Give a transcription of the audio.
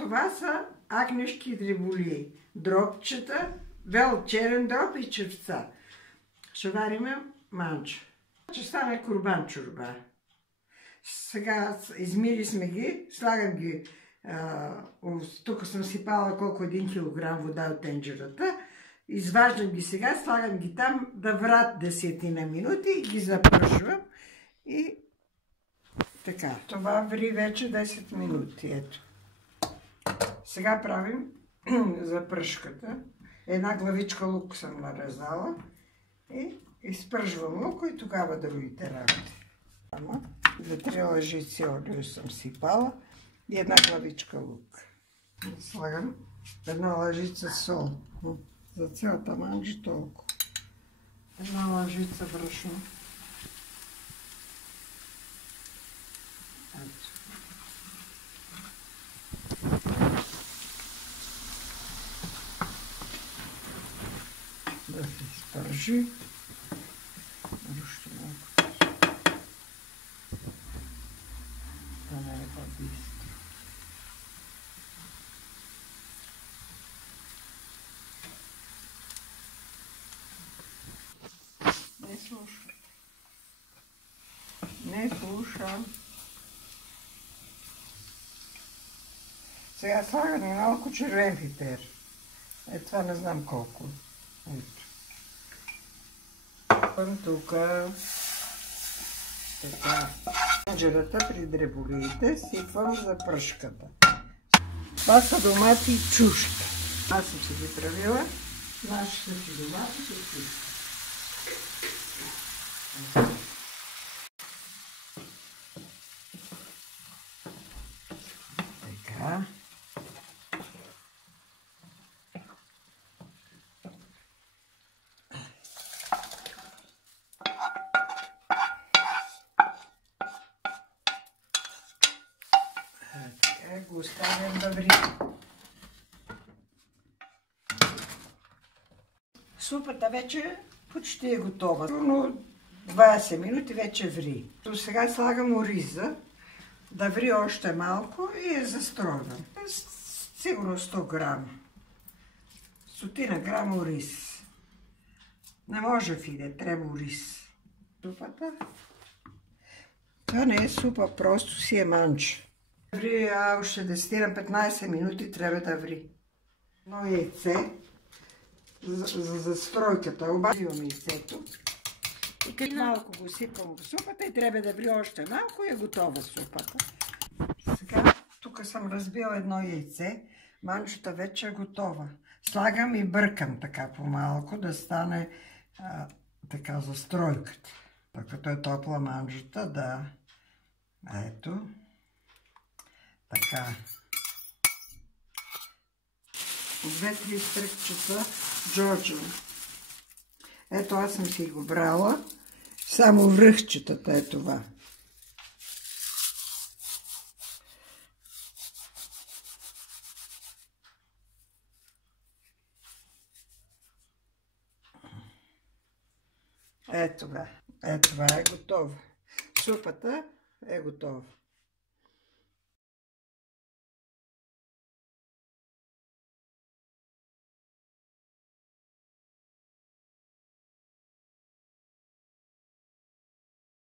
Това са агнешки дреболии, дробчета, бел черен дроб и червца. Ще варим манча. Ще стане курбан чорба. Сега измили сме ги, слагам ги, тук съм сипала колко 1 кг вода от тенджерата. Изваждам ги сега, слагам ги там да врат 10 минути и ги запръшвам. И така, това ври вече 10 минути. Ето. Сега правим запръшката. Една главичка лук съм нарезала и изпържвам лук и тогава другите работи. 2-3 лъжици олио съм сипала и една главичка лук. Слагам една лъжица сол. За цялата манджа толкова. Една лъжица брашно. Да се изпържи. Още малко. Да не е по-бистро. Не слушам. Не слушам. Сега слагам и малко червен пипер. Това не знам колко. Ето. Тук така. Манджерата при дреболиите сипвам за пръшката. Това са домати и чушка. Аз съм си ги правила. Нашите си домати и чушка. Така. Го оставям да ври. Супата вече почти е готова. Но 20 минути вече ври. Сега слагам ориза да ври още малко и я застройвам. Сигурно 100 грама. 100 грама ориз. Не може филе, трябва ориз. Супата. Това не е супа, просто си е манча. Ври още 10-15 минути трябва да ври. Едно яйце за застройката. Обаче имам яйцето. И като малко го сипам в супата и трябва да ври още малко и е готова супата. Сега тук съм разбила едно яйце. Манчата вече е готова. Слагам и бъркам така по-малко да стане така застройката. Докато е топла манчата, да. Ето. Така. 2-3 стръкчета джорджо. Ето аз съм си го брала. Само връхчетата е това. Ето това. Ето това е готово. Супата е готова.